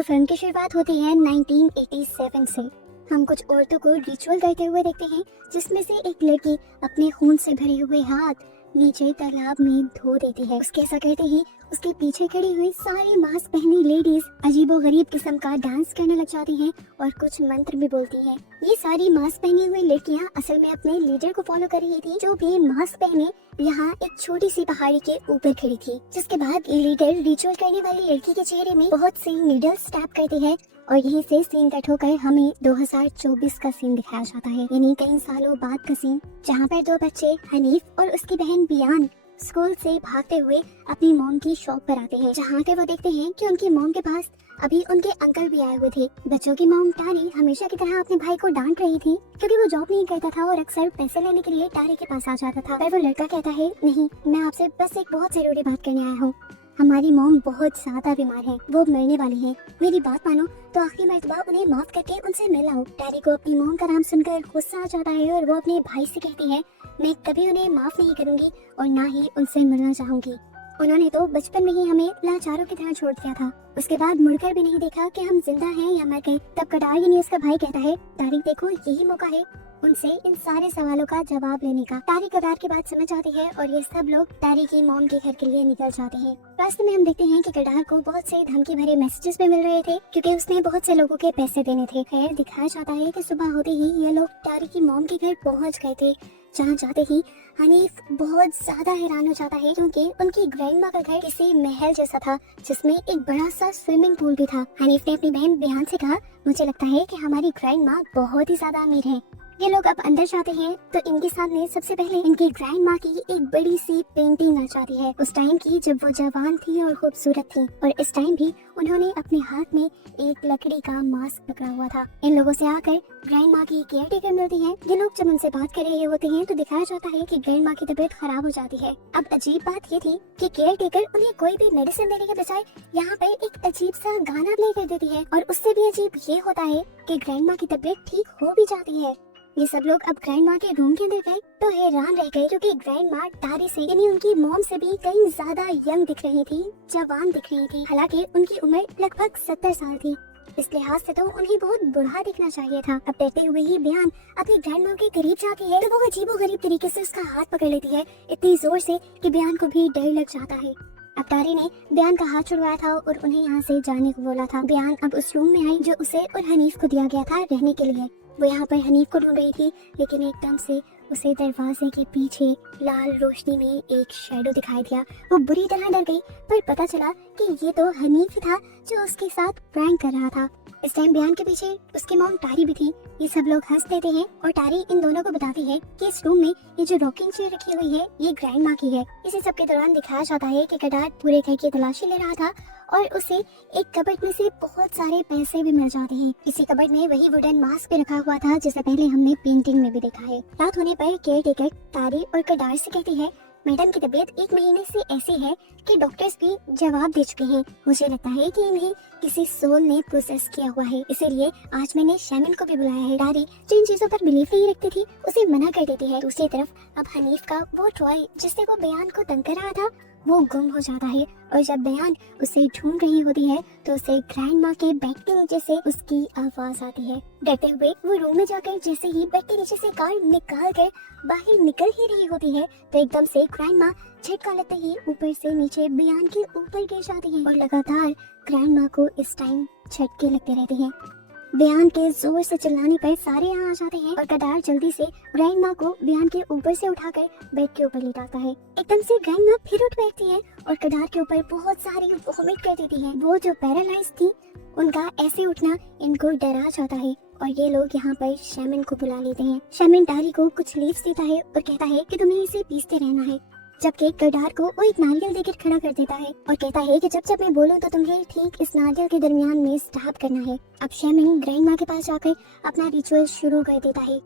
तो फिल्म की शुरुआत होती है 1987 से। हम कुछ औरतों को रिचुअल करते हुए देखते हैं, जिसमें से एक लड़की अपने खून से भरे हुए हाथ नीचे तालाब में धो देती है। उसके ऐसा करते ही उसके पीछे खड़ी हुई सारी मास्क पहनी लेडीज अजीबोगरीब किस्म का डांस करने लग जाती हैं और कुछ मंत्र भी बोलती हैं। ये सारी मास्क पहनी हुई लड़कियां असल में अपने लीडर को फॉलो कर रही थी, जो भी मास्क पहने यहाँ एक छोटी सी पहाड़ी के ऊपर खड़ी थी। जिसके बाद लीडर रिचुअल करने वाली लड़की के चेहरे में बहुत सी नीडल्स टैप करती है और यहीं से सीन कट होकर हमें 2024 का सीन दिखाया जाता है, यानी कई सालों बाद का सीन, जहाँ पर दो बच्चे हनीफ और उसकी बहन बियान स्कूल से भागते हुए अपनी मॉम की शॉप पर आते हैं, जहाँ पे वो देखते हैं कि उनकी मॉम के पास अभी उनके अंकल भी आए हुए थे। बच्चों की मॉम टारी हमेशा की तरह अपने भाई को डांट रही थी, क्योंकि वो जॉब नहीं करता था और अक्सर पैसे लेने के लिए टारी के पास आ जाता था। पर वो लड़का कहता है, नहीं, मैं आपसे बस एक बहुत जरूरी बात करने आया हूँ। हमारी मॉम बहुत ज्यादा बीमार है, वो मरने वाली है। मेरी बात मानो तो आखिरी मर्तबा उन्हें माफ करके उनसे मिल आओ। टैरी को अपनी मॉम का नाम सुनकर गुस्सा आ जाता है और वो अपने भाई से कहती है, मैं कभी उन्हें माफ नहीं करूंगी और ना ही उनसे मिलना चाहूंगी। उन्होंने तो बचपन में ही हमें लाचारों की तरह छोड़ दिया था। उसके बाद मुड़कर भी नहीं देखा कि हम जिंदा हैं या मर गए। तब कटार यानी उसका भाई कहता है, तारिक देखो, यही मौका है उनसे इन सारे सवालों का जवाब लेने का। तारी कटार की बात समझ आती है और ये सब लोग तारी की मॉम के घर के लिए निकल जाते हैं। रास्ते में हम देखते हैं कि कटार को बहुत से धमकी भरे मैसेजेस भी मिल रहे थे, क्योंकि उसने बहुत से लोगों के पैसे देने थे। खैर, दिखाया जाता है कि सुबह होते ही ये लोग तारी की मॉम के घर पहुंच गए थे, जहाँ जाते ही हनीफ बहुत ज्यादा हैरान हो जाता है, क्योंकि उनकी ग्रैंडमा का घर किसी महल जैसा था, जिसमें एक बड़ा सा स्विमिंग पूल भी था। हनीफ ने अपनी बहन बियान से कहा, मुझे लगता है कि हमारी ग्रैंडमा बहुत ही ज्यादा अमीर है। ये लोग अब अंदर जाते हैं तो इनके सामने सबसे पहले इनकी ग्रैंडमा की एक बड़ी सी पेंटिंग आ जाती है, उस टाइम की जब वो जवान थी और खूबसूरत थी। और इस टाइम भी उन्होंने अपने हाथ में एक लकड़ी का मास्क पकड़ा हुआ था। इन लोगों से आकर ग्रैंडमा की केयर टेकर मिलती है। ये लोग जब उनसे बात कर रहे होते हैं तो दिखाया जाता है कि ग्रैंडमा की तबीयत खराब हो जाती है। अब अजीब बात ये थी कि केयर टेकर उन्हें कोई भी मेडिसिन देने के बजाय यहाँ पे एक अजीब सा गाना प्ले कर देती है, और उससे भी अजीब ये होता है कि ग्रैंडमा की तबीयत ठीक हो भी जाती है। ये सब लोग अब ग्रैंडमा के रूम के अंदर गए तो हैरान रह गए, क्योंकि ग्रैंडमा टारी से यानी उनकी मॉम से भी कहीं ज्यादा यंग दिख रही थी, जवान दिख रही थी। हालांकि उनकी उम्र लगभग 70 साल थी। इस लिहाज से तो उन्हें बहुत बुढ़ा दिखना चाहिए था। अब डरते हुए ही बियान अपनी ग्रैंडमा के करीब जाती है तो वो अजीबोगरीब तरीके से उसका हाथ पकड़ लेती है, इतनी जोर से कि बियान को भी डर लग जाता है। अब टारी ने बियान का हाथ छुड़वाया था और उन्हें यहाँ से जाने को बोला था। बियान अब उस रूम में आई जो उसे और हनीफ को दिया गया था रहने के लिए। वो यहाँ पर हनीफ को ढूंढ रही थी, लेकिन एकदम से उसे दरवाजे के पीछे लाल रोशनी में एक शैडो दिखाई दिया। वो बुरी तरह डर गई, पर पता चला कि ये तो हनीफ ही था जो उसके साथ प्रैंक कर रहा था। इस टाइम बियान के पीछे उसकी मॉम टारी भी थी। ये सब लोग हंस देते हैं और टारी इन दोनों को बताती है कि इस रूम में ये जो रॉकिंग चेयर रखी हुई है ये ग्रैंडमा की है। इसी सब के दौरान दिखाया जाता है कि कटार पूरे घर की तलाशी ले रहा था और उसे एक कबर्ड में से बहुत सारे पैसे भी मिल जाते हैं। इसी कबर्ड में वही वुडन मास्क भी रखा हुआ था जिसे पहले हमने पेंटिंग में भी देखा है। रात होने पर केयर टेकर टारी और कटार से कहती है, मैडम की तबीयत 1 महीने से ऐसी है कि डॉक्टर्स भी जवाब दे चुके हैं। मुझे लगता है कि इन्हें किसी सोल ने प्रोसेस किया हुआ है, इसीलिए आज मैंने शैमन को भी बुलाया है। टारी जो इन चीजों पर बिलीव नहीं रखती थी उसे मना कर देती है। दूसरी तरफ अब हनीफ का वो टॉय जिससे वो बयान को तंग कर रहा था वो गुम हो जाता है, और जब बयान उसे ढूंढ रही होती है तो उसे ग्रैंडमा के बेड के नीचे से उसकी आवाज आती है। डरते हुए वो रूम में जाकर जैसे ही बेड के नीचे से कार्ड निकाल कर बाहर निकल ही रही होती है तो एकदम से ग्रैंडमा झटका लेते ही ऊपर से नीचे बयान के ऊपर गिर जाती है, और लगातार ग्रैंडमा को इस टाइम झटके लगते रहते हैं। बयान के जोर से चिल्लाने पर सारे यहाँ आ जाते हैं और कटार जल्दी से ग्रैंडमा को बयान के ऊपर से उठाकर बेड के ऊपर लेटाता है। एकदम से ग्रैंडमा फिर उठ बैठती है और कटार के ऊपर बहुत सारी वोमिट कर देती है। वो जो पैरालाइज थी उनका ऐसे उठना इनको डरा जाता है और ये लोग यहाँ पर शैमन को बुला लेते हैं। शैमन टारी को कुछ लीव्स देता है और कहता है कि तुम्हें इसे पीसते रहना है, जबकि कटार को वो एक नारियल देकर खड़ा कर देता है और कहता है कि जब जब मैं बोलूं तो तुम्हें ठीक इस नारियल के दरमियान में स्टैब करना है। अब शैमन ग्रैंडमा के पास जाकर अपना रिचुअल शुरू कर देता है।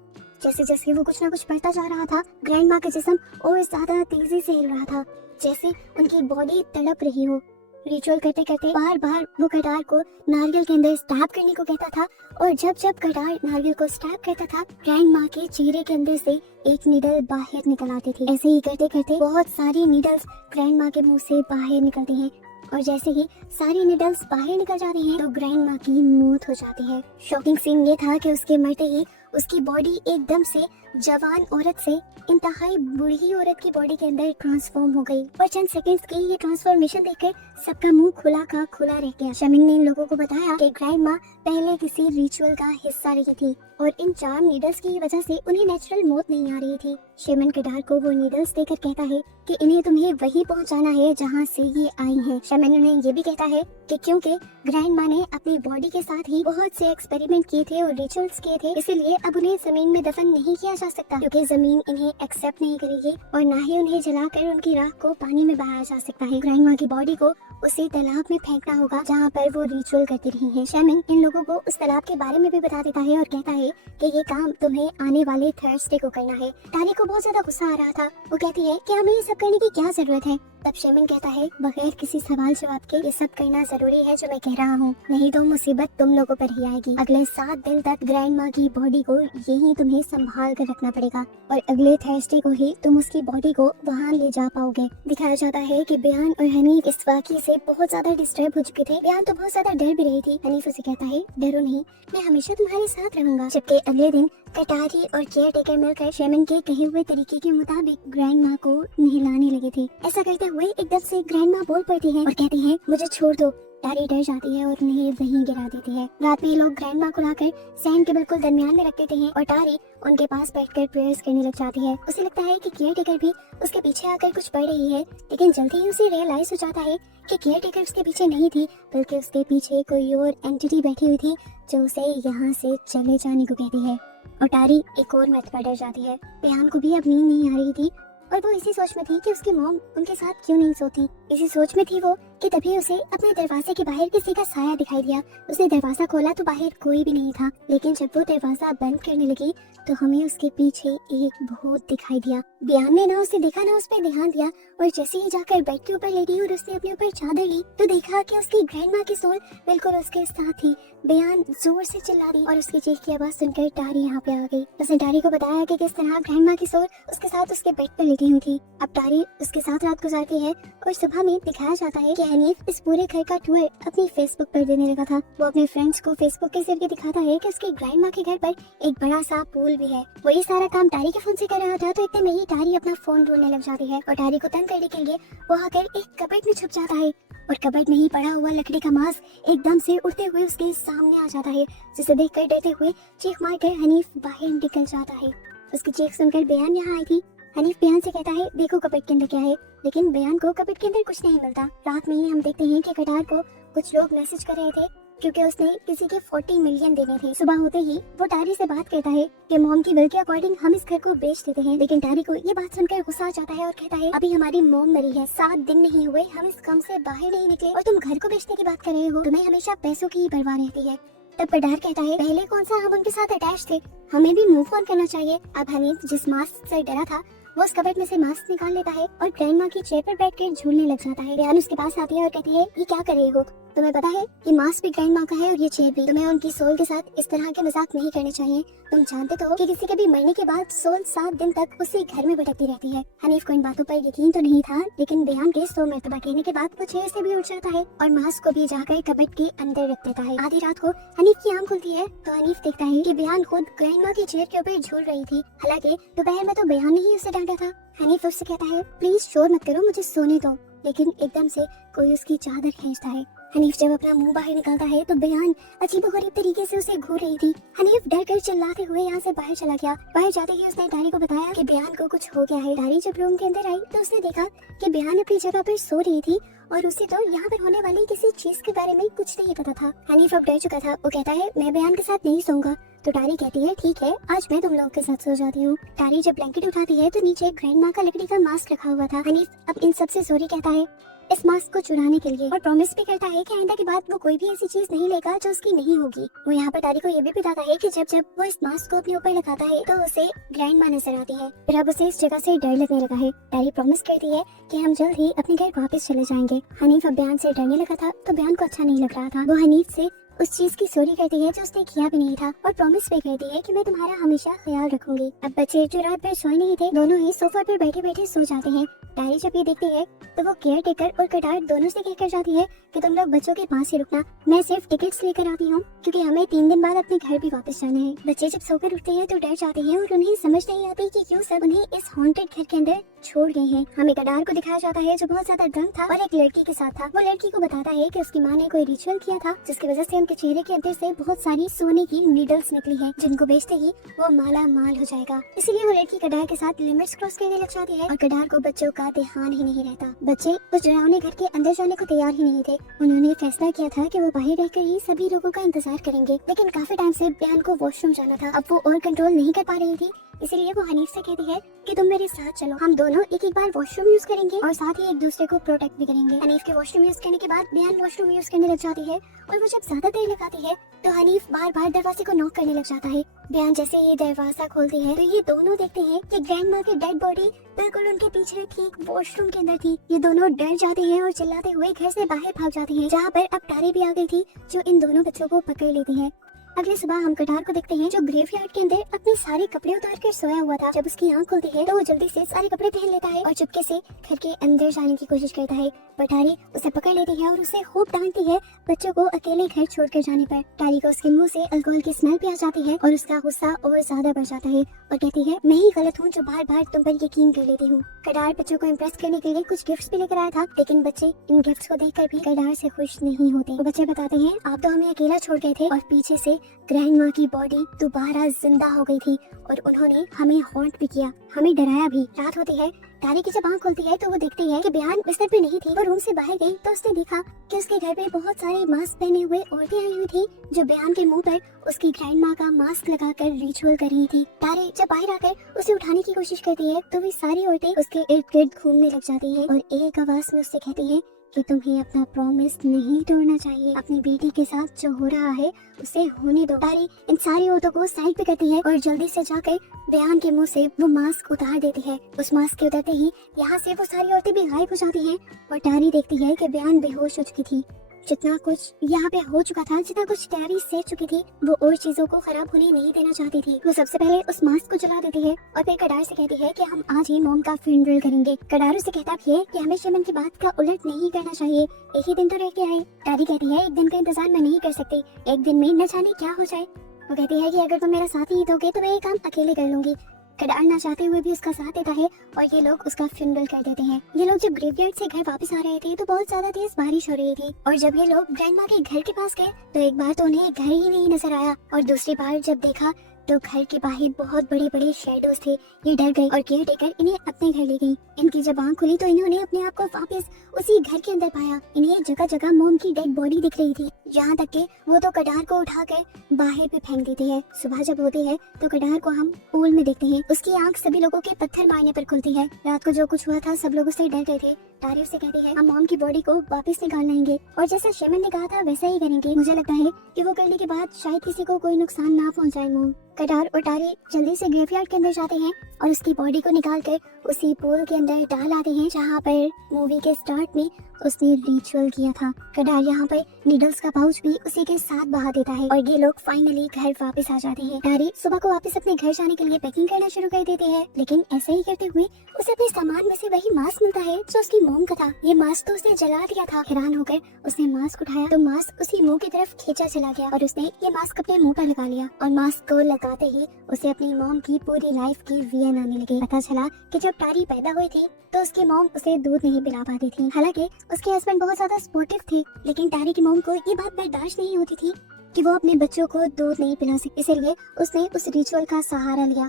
जैसे जैसे वो कुछ ना कुछ पढ़ता जा रहा था, ग्रैंडमा का जिस्म और ज्यादा तेजी से हिल रहा था, जैसे उनकी बॉडी तड़प रही हो। रिचुअल करते करते बार बार वो कटार को नारियल के अंदर स्टैब करने को कहता था, और जब जब कटार नारियल को स्टैब करता था ग्रैंडमा के चेहरे के अंदर से एक नीडल बाहर निकल आती थी। ऐसे ही करते करते बहुत सारी नीडल्स ग्रैंडमा के मुंह से बाहर निकलती हैं और जैसे ही सारी नीडल्स बाहर निकल जाती हैं तो ग्रैंड माँ की मौत हो जाती है। शॉकिंग सीन ये था कि उसके मरते ही उसकी बॉडी एकदम से जवान औरत से इंतहाई बूढ़ी औरत की बॉडी के अंदर ट्रांसफॉर्म हो गई और चंद सेकंड्स की ये ट्रांसफॉर्मेशन देखकर सबका मुंह खुला का खुला रह गया। शमिंग ने इन लोगों को बताया कि ग्रैंड माँ पहले किसी रिचुअल का हिस्सा रही थी और इन चार्म नीडल्स की वजह से उन्हें नेचुरल मौत नहीं आ रही थी। शेमन किडार को वो नीडल्स देकर कहता है कि इन्हें तुम्हें वहीं पहुंचाना है जहां से ये आई हैं। शेमन उन्हें ये भी कहता है कि क्योंकि ग्रैंड माँ ने अपनी बॉडी के साथ ही बहुत से एक्सपेरिमेंट किए थे और रिचुअल्स किए थे, इसलिए अब उन्हें जमीन में दफन नहीं किया जा सकता क्योंकि जमीन इन्हें एक्सेप्ट नहीं करेगी और ना ही उन्हें जलाकर उनकी राख को पानी में बहाया जा सकता है। ग्रैंड माँ की बॉडी को उसी तालाब में फेंकना होगा जहाँ पर वो रिचुअल करती रही है। शेमन इन लोगों को उस तालाब के बारे में भी बता देता है और कहता है कि ये काम तुम्हें आने वाले थर्सडे को करना है। तारी को बहुत ज्यादा गुस्सा आ रहा था। वो कहती है कि हमें ये सब करने की क्या जरूरत है। तब शेमन कहता है बगैर किसी सवाल जवाब के ये सब करना जरूरी है जो मैं कह रहा हूँ, नहीं तो मुसीबत तुम लोगों पर ही आएगी। अगले 7 दिन तक ग्रैंड माँ की बॉडी को यही तुम्हें संभाल कर रखना पड़ेगा और अगले थर्सडे को ही तुम उसकी बॉडी को वहाँ ले जा पाओगे। दिखाया जाता है कि बयान और हनीफ इस वाक़ये से बहुत ज्यादा डिस्टर्ब हो चुके थे। बयान तो बहुत ज्यादा डर भी रही थी। हनीफ उसे कहता है डरो नहीं, मैं हमेशा तुम्हारे साथ रहूंगा। जबकि अगले दिन कटारी और केयर टेकर मिलकर शेमन के कहे हुए तरीके के मुताबिक ग्रैंड माँ को नहलाने लगे थे। ऐसा करते हुए एकदम से ग्रैंड माँ बोल पड़ती है और कहती है मुझे छोड़ दो। टारी डर जाती है और उन्हें वहीं गिरा देती है। रात में ये लोग ग्रैंड माँ को लाकर सैंड के बिल्कुल दरमियान में रख देते हैं और टारी उनके पास बैठकर प्रेयर्स करने लग जाती है। उसे लगता है कि केयर टेकर भी उसके पीछे आकर कुछ पढ़ रही है, लेकिन जल्दी ही उसे रियलाइज हो जाता है कि केयर टेकर उसके पीछे नहीं थी बल्कि उसके पीछे कोई और एंटिटी बैठी हुई थी जो उसे यहाँ से चले जाने को कहती है। और टारी एक और मैथ पर डर जाती है। बयान को भी अब नींद नहीं आ रही थी और वो इसी सोच में थी कि उसकी मॉम उनके साथ क्यों नहीं सोती। इसी सोच में थी वो कि तभी उसे अपने दरवाजे के बाहर किसी का साया दिखाई दिया। उसने दरवाजा खोला तो बाहर कोई भी नहीं था, लेकिन जब वो दरवाजा बंद करने लगी तो हमें उसके पीछे एक भूत दिखाई दिया। बयान ने ना उसे देखा ना उस पर ध्यान दिया और जैसे ही जाकर बेड के ऊपर लेटी और उसने अपने ऊपर चादर ली तो देखा कि उसकी ग्रैंड माँ की सोल बिल्कुल उसके साथ थी। बयान जोर से चिल्ला रही और उसकी चीख की आवाज सुनकर टारी यहाँ पे आ गई। उसने टारी को बताया कि किस तरह ग्रैंड माँ की सोल उसके साथ उसके बेड पर लेटी हुई थी। अब टारी उसके साथ रात गुजारती है और सुबह में दिखाया जाता है कि हनीफ इस पूरे घर का टूर अपनी फेसबुक पर देने लगा था। वो अपने फ्रेंड्स को फेसबुक के जरिए दिखाता है कि उसकी ग्रैंड माँ के घर पर एक बड़ा सा पूल भी है। वो ये सारा काम टारी के फोन से कर रहा था तो इतने में ही टारी अपना फोन ढूंढने लग जाती है और टारी को तंग करने के लिए वो आकर एक कबर्ड में छुप जाता है और कबर्ड में ही पड़ा हुआ लकड़ी का मास्क एकदम से उड़ते हुए उसके सामने आ जाता है, जिसे देखकर डरते हुए चीख मारकर हनीफ बाहर निकल जाता है। उसकी चीख सुनकर बयान यहाँ आई थी। हनीफ बयान से कहता है देखो कबर्ड के अंदर क्या है, लेकिन बयान को कबर्ड के अंदर कुछ नहीं मिलता। रात में ही हम देखते हैं कि कटार को कुछ लोग मैसेज कर रहे थे क्योंकि उसने किसी के 40 मिलियन देने थे। सुबह होते ही वो टारी से बात करता है कि मॉम की विल के अकॉर्डिंग हम इस घर को बेच देते हैं, लेकिन टारी को ये बात सुनकर गुस्सा आ जाता है और कहता है अभी हमारी मॉम मरी है, 7 दिन नहीं हुए हम इस कम से बाहर नहीं निकले और तुम घर को बेचने की बात कर रहे हो, तुम्हें हमेशा पैसों की ही परवाह रहती है। तब कटार कहता है पहले कौन सा हम उनके साथ अटैच थे, हमें भी मूव ऑन करना चाहिए। अब हनीफ जिस मास्क से डरा था वो उस कबर्ड में से मास्क निकाल लेता है और ग्रैंड माँ की चेयर पर बैठकर झूलने लग जाता है। बयान उसके पास आती है और कहती है ये क्या कर रहे हो, तुम्हें पता है ये मास्क भी ग्रैंड माँ का है और ये चेयर भी। तुम्हें उनकी सोल के साथ इस तरह के मजाक नहीं करने चाहिए। तुम जानते तो हो कि किसी के भी मरने के बाद सोल 7 दिन तक उसी घर में भटकती रहती है। हनीफ को इन बातों पर यकीन तो नहीं था, लेकिन बयान के 100 मरतबा कहने के बाद वो चेयर से भी उठ जाता है और मास्क को भी जाकर कबर्ड के अंदर रख देता है। आधी रात को हनीफ की आंख खुलती है तो हनीफ देखता है कि बयान खुद ग्रैंड माँ की चेयर के ऊपर झूल रही थी। हालांकि दोपहर में तो बयान ने ही उसे डांटा था। हनीफ उससे कहता है प्लीज शोर मत करो, मुझे सोने दो, लेकिन एकदम से कोई उसकी चादर खींचता है। हनीफ जब अपना मुंह बाहर निकालता है तो बयान अजीबोगरीब तरीके से उसे घूर रही थी। हनीफ डर कर चिल्लाते हुए यहाँ से बाहर चला गया। बाहर जाते ही उसने टारी को बताया कि बयान को कुछ हो गया है। टारी जब रूम के अंदर आई तो उसने देखा कि बयान अपनी जगह पर सो रही थी और उसे तो यहाँ पर होने वाली किसी चीज के बारे में कुछ नहीं पता था। हनीफ अब डर चुका था। वो कहता है मैं बयान के साथ नहीं सोऊंगा। तो टारी कहती है ठीक है, आज मैं तुम लोगों के साथ सो जाती हूँ। टारी जब ब्लैंकेट उठाती है तो नीचे ग्रैंड माँ का लकड़ी का मास्क रखा हुआ था। हनीफ अब इन सबसे सॉरी कहता है इस मास्क को चुराने के लिए और प्रॉमिस भी करता है कि आइंदा के बाद वो कोई भी ऐसी चीज नहीं लेगा जो उसकी नहीं होगी। वो यहाँ पर टारी को ये भी बताता है कि जब जब वो इस मास्क को अपने ऊपर लगाता है तो उसे ग्रैंड माँ नजर आती है। फिर अब उसे इस जगह से डर लगने लगा है। टारी प्रॉमिस करती है कि हम जल्द ही अपने घर वापस चले जाएंगे। हनीफ अब बयान से डरने लगा था तो बयान को अच्छा नहीं लग रहा था। वो हनीफ से उस चीज की सॉरी कहती है जो उसने किया भी नहीं था और प्रॉमिस भी करती है कि मैं तुम्हारा हमेशा ख्याल रखूंगी। अब बच्चे जो रात भर सोए नहीं थे दोनों ही सोफा पर बैठे बैठे सो जाते हैं टारी जब ये देखती है तो वो केयर टेकर और कटार दोनों से कहकर जाती है कि तुम लोग बच्चों के पास ही रुकना, मैं सिर्फ टिकट्स लेकर आती हूँ क्योंकि हमें 3 दिन बाद अपने घर भी वापस जाना है। बच्चे जब सोकर उठते हैं तो डर जाते हैं और उन्हें समझ नहीं आती कि क्यों सब उन्हें इस हॉन्टेड घर के अंदर छोड़ गए हैं। हमें कटार को दिखाया जाता है जो बहुत ज्यादा दंग था और एक लड़की के साथ था। वो लड़की को बताता है कि उसकी माँ ने कोई रिचुअल किया था जिसकी वजह से उनके चेहरे के अंदर से बहुत सारी सोने की नीडल्स निकली है जिनको बेचते ही वो माला माल हो जाएगा। इसीलिए वो लड़की कटार के साथ लिमिट्स क्रॉस करने लग जाती है और कटार को बच्चों का ध्यान ही नहीं रहता। बच्चे उस डरावने घर के अंदर जाने को तैयार ही नहीं थे। उन्होंने फैसला किया था कि वो बाहर रहकर ही सभी लोगों का इंतजार करेंगे, लेकिन काफी टाइम से बयान को वॉशरूम जाना था। अब वो और कंट्रोल नहीं कर पा रही थी, इसीलिए वो हनीफ से कहती है कि तुम मेरे साथ चलो, हम दोनों एक बार वॉशरूम यूज करेंगे और साथ ही एक दूसरे को प्रोटेक्ट भी करेंगे। हनीफ के वॉशरूम यूज करने के बाद बयान वॉशरूम यूज करने लग जाती है और वो जब ज्यादा देर लगाती है तो हनीफ बार बार दरवाजे को नॉक करने लग जाता है। बयान जैसे ये दरवाजा खोलती है तो ये दोनों देखते हैं कि ग्रैंडमा की डेड बॉडी बिल्कुल उनके पीछे ठीक वॉशरूम के अंदर थी। ये दोनों डर जाते हैं और चिल्लाते हुए घर से बाहर भाग जाते हैं, जहाँ पर अब टारी भी आ गई थी जो इन दोनों बच्चों को पकड़ लेती है। अगली सुबह हम कटार को देखते हैं जो ग्रेवयार्ड के अंदर अपने सारे कपड़े उतार कर सोया हुआ था। जब उसकी आंख खुलती है तो वो जल्दी से सारे कपड़े पहन लेता है और चुपके से घर के अंदर जाने की कोशिश करता है, पर टारी उसे पकड़ लेती है और उसे खूब डांटती है बच्चों को अकेले घर छोड़कर जाने पर। टारी को उसके मुंह से अल्कोहल की स्मेल भी आ जाती है और उसका गुस्सा और ज्यादा बढ़ जाता है और कहती है मैं ही गलत हूँ जो बार बार तुम पर यकीन कर लेती हूँ। कटार बच्चों को इम्प्रेस करने के लिए कुछ गिफ्ट्स भी लेकर आया था, लेकिन बच्चे इन गिफ्ट्स को देखकर भी कटार से खुश नहीं होते। तो बच्चे बताते हैं आप तो हमें अकेला छोड़ गए थे और पीछे से ग्रैंडमा की बॉडी दोबारा जिंदा हो गई थी और उन्होंने हमें हॉन्ट भी किया, हमें डराया भी। रात होती है, टारी की जब आंख खुलती है तो वो देखती है कि बयान बिस्तर पे नहीं थी। वो रूम से बाहर गई तो उसने देखा कि उसके घर पे बहुत सारे मास्क पहने हुए औरतें आई हुई थी जो बयान के मुंह पर उसकी ग्रैंडमा का मास्क लगाकर रिचुअल कर रही थी। टारी जब बाहर आकर उसे उठाने की कोशिश करती है तो वे सारी औरतें उसके इर्द गिर्द घूमने लग जाती है और एक आवाज में उससे कहती है कि तुम्हें अपना प्रॉमिस नहीं तोड़ना चाहिए, अपनी बेटी के साथ जो हो रहा है उसे होने दो। टारी इन सारी औरतों को साइड पे करती है और जल्दी से जाकर बयान के मुंह से वो मास्क उतार देती है। उस मास्क के उतरते ही यहाँ से वो सारी औरतें भी गायब हो जाती हैं और टारी देखती है कि बयान बेहोश हो चुकी थी। जितना कुछ यहाँ पे हो चुका था, जितना कुछ टारी सह चुकी थी, वो और चीजों को खराब होने नहीं देना चाहती थी। वो सबसे पहले उस मास्क को जला देती है और फिर कटार से कहती है कि हम आज ही मॉम का फ्यूनरल करेंगे। कटार से कहता भी है कि हमें शेमन की बात का उलट नहीं करना चाहिए, एक ही दिन तो रह के आए। टारी कहती है एक दिन का इंतजार मैं नहीं कर सकती, एक दिन में न जाने क्या हो जाए। वो कहती है कि अगर तुम मेरा साथ ही दोगे तो मैं ये काम अकेले कर लूंगी। कटार ना चाहते हुए भी उसका साथ देता है और ये लोग उसका फ्यूनरल कर देते हैं। ये लोग जब ग्रेवयार्ड से घर वापस आ रहे थे तो बहुत ज्यादा तेज बारिश हो रही थी और जब ये लोग ग्रैंडमा के घर के पास गए तो एक बार तो उन्हें घर ही नहीं नजर आया और दूसरी बार जब देखा तो घर के बाहर बहुत बड़े बड़े शेडोज थे। ये डर गई और केयर टेकर इन्हें अपने घर ले गई। इनकी जब आंख खुली तो इन्होंने अपने आप को वापस उसी घर के अंदर पाया। इन्हें जगह जगह मोम की डेड बॉडी दिख रही थी, यहाँ तक कि वो तो कटार को उठाकर बाहर पे फेंक देती है। सुबह जब होती है तो कटार को हम पूल में देखते हैं, उसकी आंख सभी लोगों के पत्थर मारने पर खुलती है। रात को जो कुछ हुआ था सब लोग उससे डर गए थे। टारी उसे कहती है हम मॉम की बॉडी को वापस निकाल लाएंगे और जैसा शेमन ने कहा था वैसा ही करेंगे। मुझे लगता है कि वो करने के बाद शायद किसी को कोई नुकसान ना पहुंचाए। मॉम कटार और टारी जल्दी से ग्रेवयार्ड के अंदर जाते हैं और उसकी बॉडी को निकाल कर उसी पूल के अंदर डाल आते हैं जहाँ पर मूवी के स्टार्ट में उसने रिचुअल किया था। कटार यहाँ पर नीडल्स का पाउच भी उसी के साथ बहा देता है और ये लोग फाइनली घर वापस आ जाते हैं। टारी सुबह को वापस अपने घर जाने के लिए पैकिंग करना शुरू कर देती है, लेकिन ऐसे ही करते हुए उसे अपने सामान में से वही मास्क मिलता है जो उसकी मोम का था। ये मास्क तो उसने जला दिया था। हैरान होकर उसने मास्क उठाया तो मास्क उसी मुंह की तरफ खींचा चला गया और उसने ये मास्क अपने मुंह पर लगा लिया और मास्क को लगाते ही उसे अपनी मॉम की पूरी लाइफ की वियन आने लगी। पता चला कि जब टारी पैदा हुई थी तो उसकी मॉम उसे दूध नहीं पिला पाती थी। हालांकि उसके हस्बैंड बहुत ज्यादा सपोर्टिव थे, लेकिन टारी की मॉम को ये बात बर्दाश्त नहीं होती थी कि वो अपने बच्चों को दूध नहीं पिला सकती। इसलिए उसने उस रिचुअल का सहारा लिया।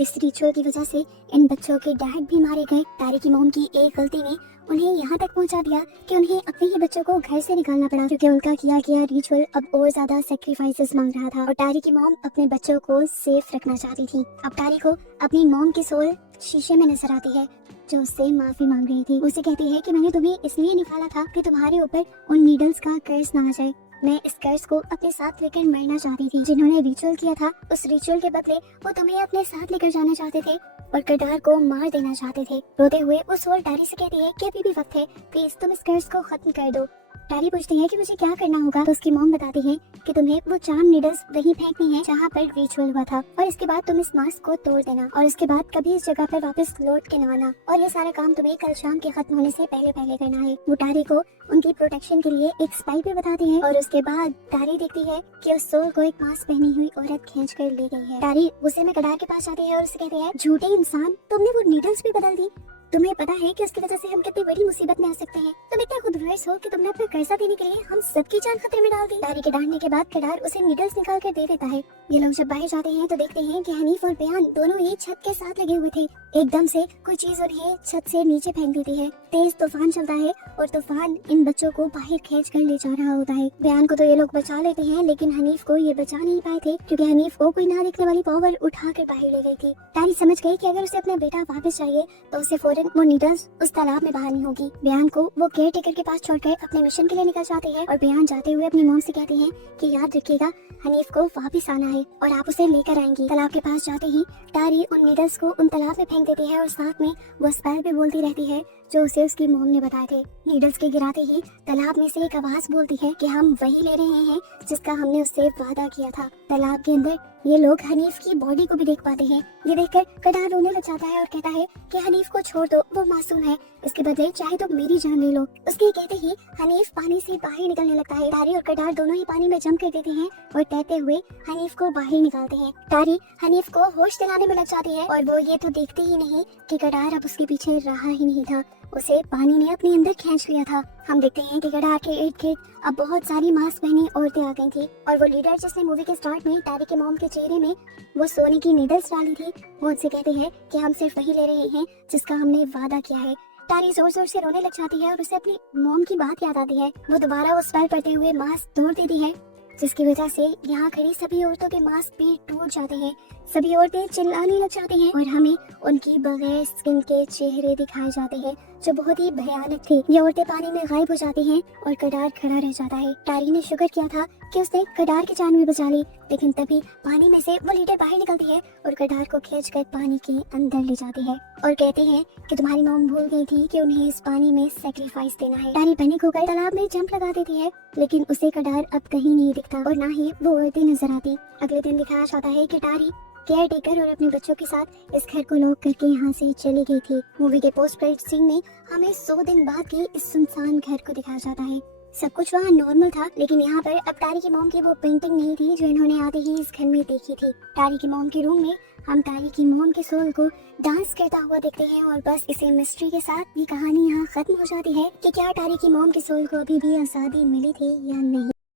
इस रिचुअल की वजह से इन बच्चों के डैड भी मारे गए। टारी की मॉम की एक गलती ने उन्हें यहाँ तक पहुँचा दिया कि उन्हें अपने ही बच्चों को घर से निकालना पड़ा, क्योंकि उनका किया गया रिचुअल अब और ज्यादा सेक्रीफाइसेस मांग रहा था और टारी की मॉम अपने बच्चों को सेफ रखना चाहती थी। अब टारी को अपनी मॉम की सोल शीशे में नजर आती है जो उससे माफी मांग रही थी। उसे कहती है कि मैंने तुम्हें इसलिए निकाला था कि तुम्हारे ऊपर उन नीडल्स का कर्ज ना आ जाए। मैं इस कर्ज को अपने साथ लेकर मरना चाहती थी। जिन्होंने रिचुअल किया था उस रिचुअल के बदले वो तुम्हें अपने साथ लेकर जाना चाहते थे और कटार को मार देना चाहते थे। रोते हुए वो सोल टारी से कहती है कि अभी भी वक्त है, प्लीज तुम इस कर्ज को खत्म कर दो। टारी पूछती है कि मुझे क्या करना होगा तो उसकी मॉम बताती है कि तुम्हें वो चार्म नीडल्स वहीं फेंकनी है जहाँ पर रिचुअल हुआ था, और इसके बाद तुम इस मास्क को तोड़ देना और उसके बाद कभी इस जगह पर वापस लौट के न आना, और ये सारा काम तुम्हें कल शाम के खत्म होने से पहले पहले करना है। वो टारी को उनकी प्रोटेक्शन के लिए एक स्पाई भी बताती है और उसके बाद टारी देखती है कि उस सोल को एक मास्क पहनी हुई औरत खींच कर ले गई है। टारी गुस्से में कडार के पास जाती है और उससे कहती है, झूठे इंसान, तुमने वो नीडल्स भी बदल दी। तुम्हें पता है कि उसकी वजह से हम कितनी बड़ी मुसीबत में आ सकते हैं। तुम इतना खुदगर्ज हो कि तुमने अपना कर्जा देने के लिए हम सबकी जान खतरे में डाल दी। टारी के डांटने के बाद कडार उसे नीडल्स निकाल कर दे देता है। ये लोग जब बाहर जाते हैं तो देखते हैं कि हनीफ और बयान दोनों ही छत के साथ लगे हुए थे। एकदम से कोई चीज उन्हें छत से नीचे फेंक देती है। तेज तूफान चलता है और तूफान इन बच्चों को बाहर खींच कर ले जा रहा होता है। बयान को तो ये लोग बचा लेते हैं, लेकिन हनीफ को ये बचा नहीं पाए थे क्योंकि हनीफ को कोई ना दिखने वाली पावर उठा कर बाहर ले गई थी। टारी समझ गई कि अगर उसे अपना बेटा वापस चाहिए तो उसे फौरन वो नीडल्स उस तालाब में बहानी होगी। बयान को वो केयर टेकर के पास छोड़कर अपने मिशन के लिए निकल जाते हैं और बयान जाते हुए अपनी मॉम से कहते हैं कि याद रखिएगा हनीफ को वापस आना है और आप उसे लेकर आएंगी। तालाब के पास जाते ही टारी उन नीडल्स को उन तालाब में फेंक देती है और साथ में वो स्पेल भी बोलती रहती है जो उसे उसकी मॉम ने बताए थे। नीडल्स के गिराते ही तालाब में से एक आवाज बोलती है कि हम वही ले रहे हैं जिसका हमने उससे वादा किया था। तालाब के अंदर ये लोग हनीफ की बॉडी को भी देख पाते हैं। ये देखकर कडार रोने लग जाता है और कहता है कि हनीफ को छोड़ दो, वो मासूम है, इसके बदले चाहे तो मेरी जान ले लो। उसके कहते ही हनीफ पानी से बाहर निकलने लगता है। टारी और कडार दोनों ही पानी में जंप कर देते हैं और तैरते हुए हनीफ को बाहर निकालते हैं। टारी हनीफ को होश दिलाने में लग जाती है और वो ये तो देखते ही नहीं कि कडार अब उसके पीछे रहा ही नहीं था, उसे पानी ने अपने अंदर खींच लिया था। हम देखते हैं कि कडार के इर्द गिर्द अब बहुत सारी मास्क पहनी औरतें आ गई थी और वो लीडर जिसने मूवी के स्टार्ट में टारी के मॉम के चेहरे में वो सोने की नीडल्स डाली थी, वो उनसे कहते हैं कि हम सिर्फ वही ले रहे हैं जिसका हमने वादा किया है। टारी जोर जोर से रोने लग जाती है और उसे अपनी मॉम की बात याद आती है। वो दोबारा वो स्पेल पढ़ते हुए मास्क तोड़ देती है, जिसकी वजह से यहाँ खड़ी सभी औरतों के मास्क भी टूट जाते हैं। सभी औरतें चिल्लाने लग जाती हैं और हमें उनकी बगैर स्किन के चेहरे दिखाए जाते हैं जो बहुत ही भयानक थे। ये औरतें पानी में गायब हो जाती हैं और कडार खड़ा रह जाता है। टारी ने शुक्र किया था कि उसने कडार की जान भी बचा ली, लेकिन तभी पानी में से वो लीडर बाहर निकलती है और कडार को खींचकर पानी के अंदर ले जाती है और कहते हैं कि तुम्हारी मॉम भूल गई थी कि उन्हें इस पानी में सैक्रिफाइस देना है। टारी पैनिक होकर तालाब में जंप लगा देती है, लेकिन उसे कडार अब कहीं नहीं दिखता और ना ही वो औरतें नजर आती। अगले दिन दिखाया जाता है कि टारी केयर टेकर और अपने बच्चों के साथ इस घर को लॉक करके यहाँ से चली गई थी। मूवी के पोस्ट क्रेडिट सीन में हमें 100 दिन बाद के इस सुनसान घर को दिखाया जाता है। सब कुछ वहाँ नॉर्मल था, लेकिन यहाँ पर अब टारी की मॉम की वो पेंटिंग नहीं थी जो इन्होंने आते ही इस घर में देखी थी। टारी की मॉम के रूम में हम टारी की मॉम के सोल को डांस करता हुआ देखते हैं और बस इसी मिस्ट्री के साथ ये कहानी यहाँ खत्म हो जाती है कि क्या टारी की मॉम के सोल को अभी भी आज़ादी मिली थी या नहीं।